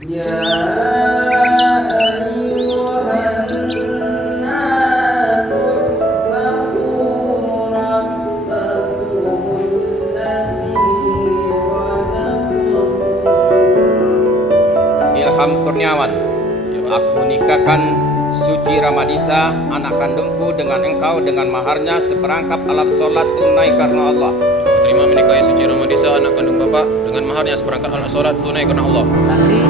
Ilham Kurniawan, aku nikahkan Suci Ramadisa, anak kandungku, dengan engkau dengan maharnya seperangkap alat sholat tunai karena Allah. Aku terima menikahi Suci Ramadisa, anak kandung Bapak, dengan maharnya seperangkat alat sholat tunai karena Allah. Saksi.